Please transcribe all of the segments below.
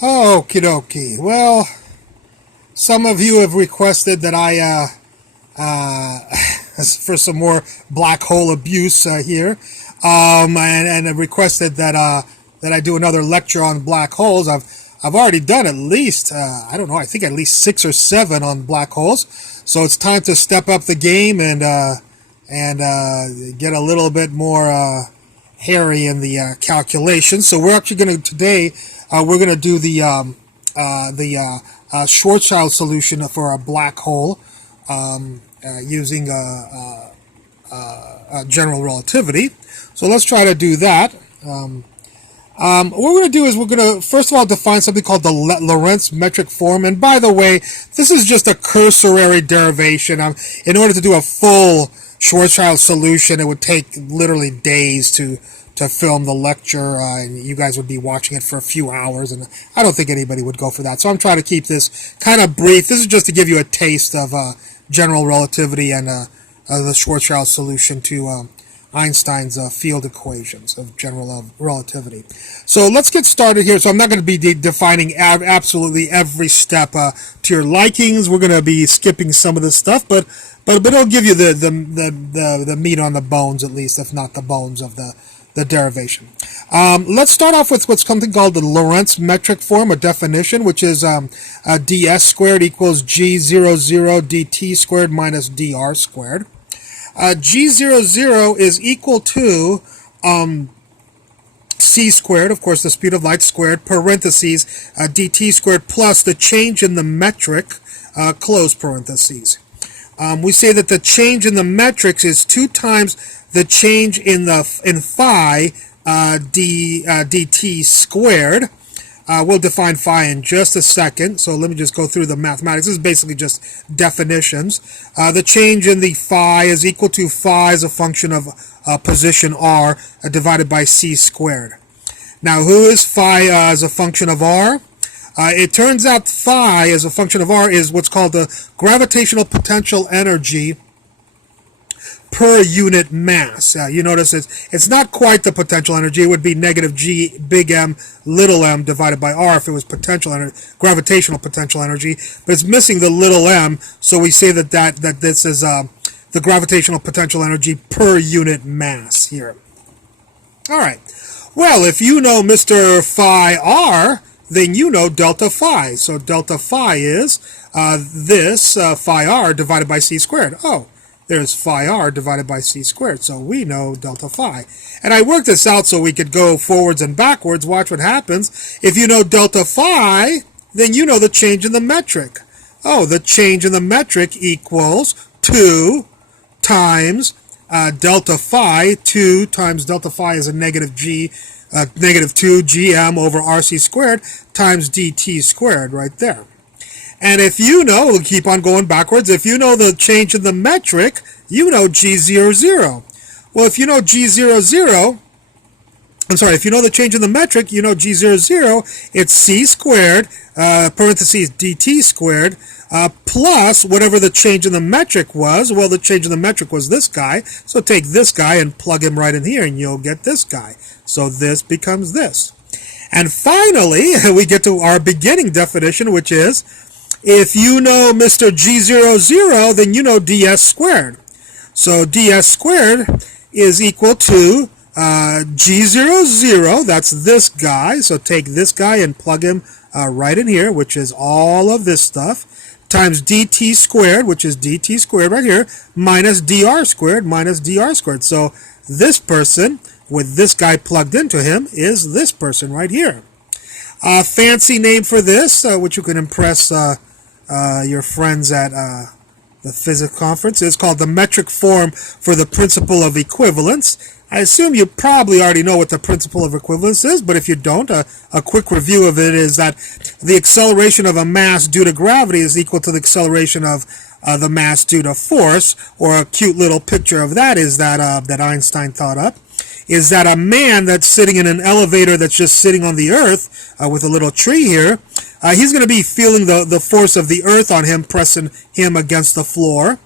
Okie dokie. Well, some of you have requested that I, for some more black hole abuse here, and have requested that I do another lecture on black holes. I've already done at least, I don't know, I think at least 6 or 7 on black holes. So it's time to step up the game and get a little bit more hairy in the calculations. So we're actually going to today we're going to do the Schwarzschild solution for a black hole using general relativity. So let's try to do that. What we're going to do is we're going to first of all define something called the Lorentz metric form. And by the way, this is just a cursory derivation. In order to do a full Schwarzschild solution, it would take literally days to film the lecture, and you guys would be watching it for a few hours, and I don't think anybody would go for that. So I'm trying to keep this kind of brief. This is just to give you a taste of general relativity and the Schwarzschild solution to Einstein's field equations of general relativity. So let's get started here. So I'm not going to be defining absolutely every step to your likings. We're going to be skipping some of this stuff, but it'll give you the meat on the bones, at least, if not the bones of the derivation. Let's start off with what's something called the Lorentz metric form, a definition, which is ds squared equals g00 dt squared minus dr squared. G00 is equal to c squared, of course, the speed of light squared, parentheses, dt squared plus the change in the metric, close parentheses. We say that the change in the metrics is 2 times the change in phi dt squared. We'll define phi in just a second, so let me just go through the mathematics. This is basically just definitions. The change in the phi is equal to phi as a function of position r divided by c squared. Now, who is phi as a function of r? It turns out phi as a function of r is what's called the gravitational potential energy per unit mass. You notice it's not quite the potential energy. It would be negative g big M little m divided by r if it was potential energy, gravitational potential energy, but it's missing the little m, so we say that this is the gravitational potential energy per unit mass here. All right. Well, if you know Mr. Phi r, then you know delta phi. So delta phi is this phi r divided by c squared. Oh, there's phi r divided by c squared, so we know delta phi. And I worked this out so we could go forwards and backwards. Watch what happens. If you know delta phi, then you know the change in the metric. Oh, the change in the metric equals 2 times delta phi. 2 times delta phi is a negative 2 gm over rc squared times dt squared right there. And if you know, we'll keep on going backwards, if you know the change in the metric, you know G00. Well, if you know G00, if you know the change in the metric, you know G00, it's c squared, parentheses dt squared, plus whatever the change in the metric was. Well, the change in the metric was this guy, so take this guy and plug him right in here, and you'll get this guy. So this becomes this. And finally, we get to our beginning definition, which is, if you know Mr. G00, then you know ds squared. So ds squared is equal to G00, that's this guy, so take this guy and plug him right in here, which is all of this stuff, times dt squared, which is dt squared right here, minus dr squared. So this person, with this guy plugged into him, is this person right here. Fancy name for this, which you can impress your friends at the physics conference, is called the metric form for the principle of equivalence. I assume you probably already know what the principle of equivalence is, but if you don't, a quick review of it is that the acceleration of a mass due to gravity is equal to the acceleration of the mass due to force, or a cute little picture of that is that Einstein thought up, is that a man that's sitting in an elevator that's just sitting on the earth with a little tree here, he's going to be feeling the force of the earth on him, pressing him against the floor.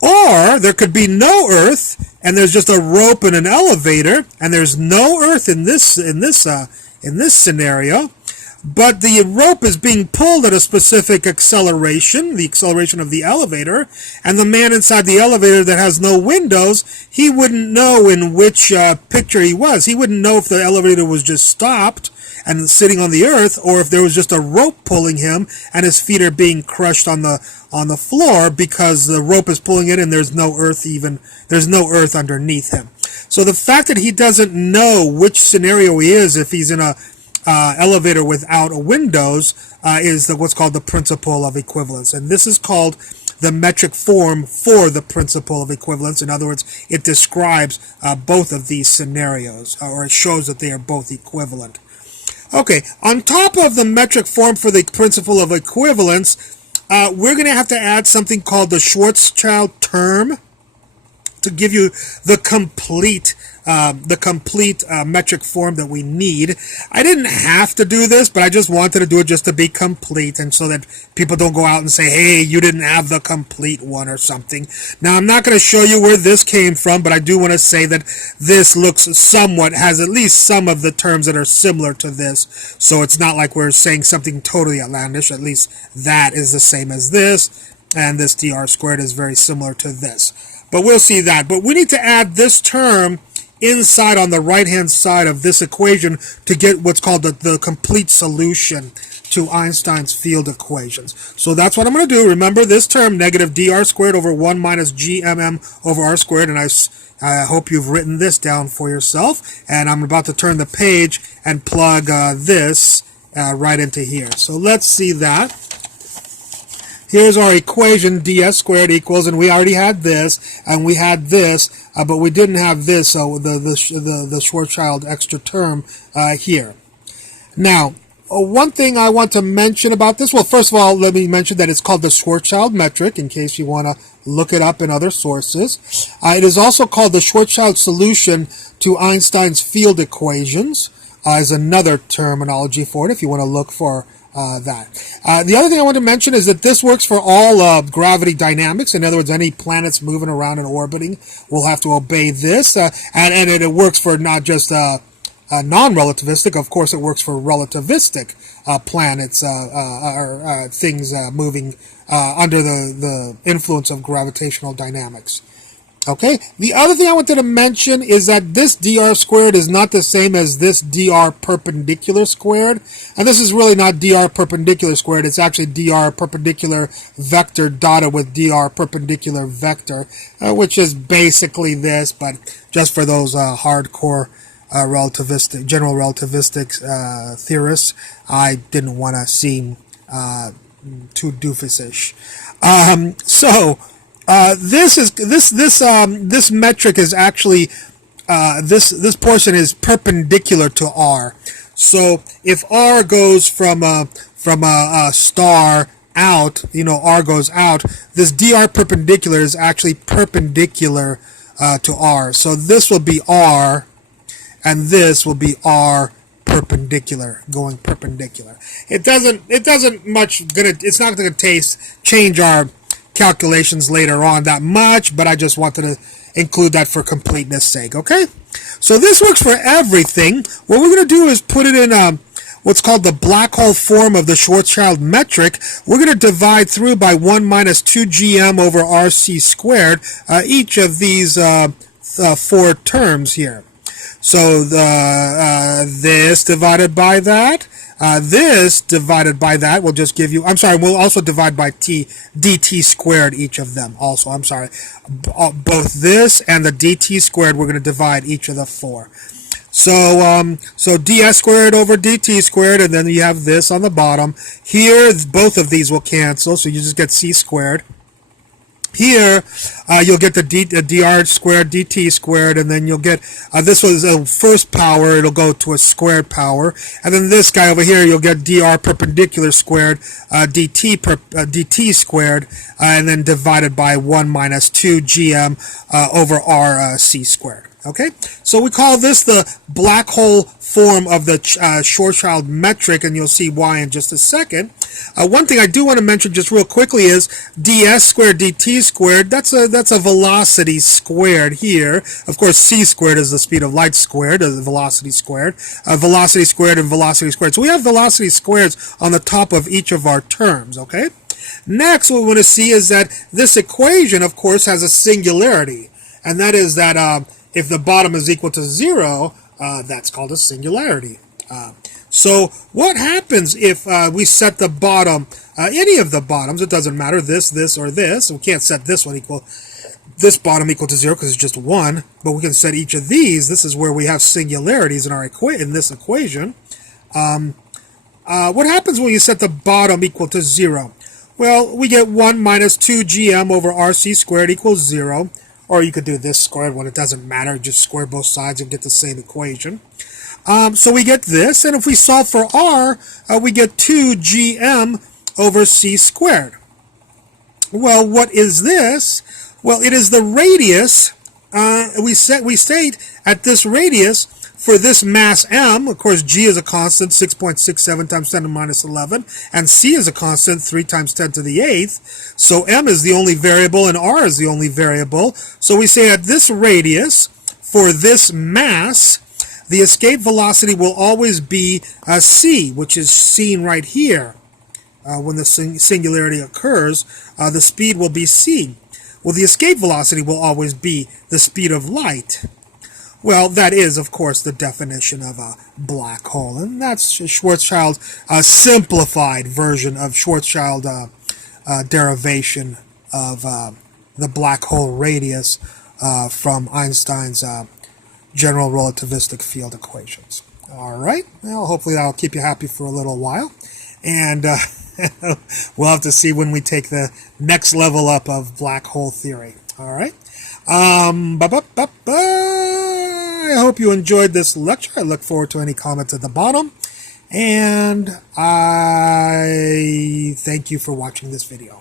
Or there could be no earth, and there's just a rope in an elevator, and there's no earth in this scenario. but the rope is being pulled at a specific acceleration, the acceleration of the elevator, and the man inside the elevator that has no windows, he wouldn't know in which picture he was. He wouldn't know if the elevator was just stopped and sitting on the earth, or if there was just a rope pulling him and his feet are being crushed on the floor because the rope is pulling it and there's no earth underneath him. So the fact that he doesn't know which scenario he is if he's in a elevator without windows is what's called the principle of equivalence, and this is called the metric form for the principle of equivalence. In other words, it describes both of these scenarios, or it shows that they are both equivalent. Okay, on top of the metric form for the principle of equivalence, we're going to have to add something called the Schwarzschild term to give you the complete metric form that we need. I didn't have to do this, but I just wanted to do it just to be complete, and so that people don't go out and say, hey, you didn't have the complete one or something. Now, I'm not going to show you where this came from, but I do want to say that this has at least some of the terms that are similar to this, so it's not like we're saying something totally outlandish. At least that is the same as this, and this dr squared is very similar to this. But we'll see that. But we need to add this term inside on the right-hand side of this equation to get what's called the complete solution to Einstein's field equations. So that's what I'm going to do. Remember this term, negative dr squared over 1 minus gmm over r squared, and I hope you've written this down for yourself. And I'm about to turn the page and plug this right into here. So let's see that. Here's our equation, ds squared equals, and we already had this, and we had this, but we didn't have this, so the Schwarzschild extra term here. Now, one thing I want to mention about this, well, first of all, let me mention that it's called the Schwarzschild metric, in case you want to look it up in other sources. It is also called the Schwarzschild solution to Einstein's field equations, is another terminology for it, if you want to look for that. The other thing I want to mention is that this works for all gravity dynamics. In other words, any planets moving around and orbiting will have to obey this, and it works for not just non-relativistic. Of course, it works for relativistic planets or things moving under the influence of gravitational dynamics. Okay, the other thing I wanted to mention is that this dr squared is not the same as this dr perpendicular squared, and this is really not dr perpendicular squared, it's actually dr perpendicular vector dotted with dr perpendicular vector, which is basically this, but just for those hardcore general relativistic theorists, I didn't want to seem too doofus-ish. This metric is actually this portion is perpendicular to r. So if r goes from a star out, r goes out, this dr perpendicular is actually perpendicular to r. So this will be r, and this will be r perpendicular, going perpendicular. It's not going to change our calculations later on that much, but I just wanted to include that for completeness sake. Okay, so this works for everything. What we're going to do is put it in what's called the black hole form of the Schwarzschild metric. We're going to divide through by 1 minus 2gm over rc squared each of these four terms here. So this divided by that, this divided by that will just give you, we'll also divide by dt squared each of them also, both this and the dt squared, we're going to divide each of the four. So ds squared over dt squared, and then you have this on the bottom. Here, both of these will cancel, so you just get c squared. Here, you'll get the dr squared dt squared, and then you'll get, this was a first power, it'll go to a squared power, and then this guy over here, you'll get dr perpendicular squared dt squared, and then divided by 1 minus 2 gm over rc squared. Okay, so we call this the black hole form of the Schwarzschild metric, and you'll see why in just a second. One thing I do want to mention just real quickly is ds squared dt squared. That's a velocity squared here. Of course, c squared is the speed of light squared, the velocity squared. Velocity squared and velocity squared. So we have velocity squares on the top of each of our terms, okay? Next, what we want to see is that this equation, of course, has a singularity, and that is that if the bottom is equal to 0, that's called a singularity. So what happens if we set the bottom, any of the bottoms, it doesn't matter, this, or this. We can't set this bottom equal to 0 because it's just 1, but we can set each of these. This is where we have singularities in this equation. What happens when you set the bottom equal to 0? Well, we get 1 minus 2gm over rc squared equals 0. Or you could do this squared when it doesn't matter. Just square both sides and get the same equation. So we get this. And if we solve for r, we get 2gm over c squared. Well, what is this? Well, it is the radius. We state at this radius for this mass m, of course, g is a constant, 6.67 times 10 to the minus 11, and c is a constant, 3 times 10 to the 8th. So m is the only variable and r is the only variable. So we say at this radius, for this mass, the escape velocity will always be c, which is seen right here. When the singularity occurs, the speed will be c. Well, the escape velocity will always be the speed of light. Well, that is, of course, the definition of a black hole, and that's Schwarzschild's simplified version of Schwarzschild derivation of the black hole radius from Einstein's general relativistic field equations. All right, well, hopefully that'll keep you happy for a little while, and we'll have to see when we take the next level up of black hole theory. All right. I hope you enjoyed this lecture. I look forward to any comments at the bottom. And I thank you for watching this video.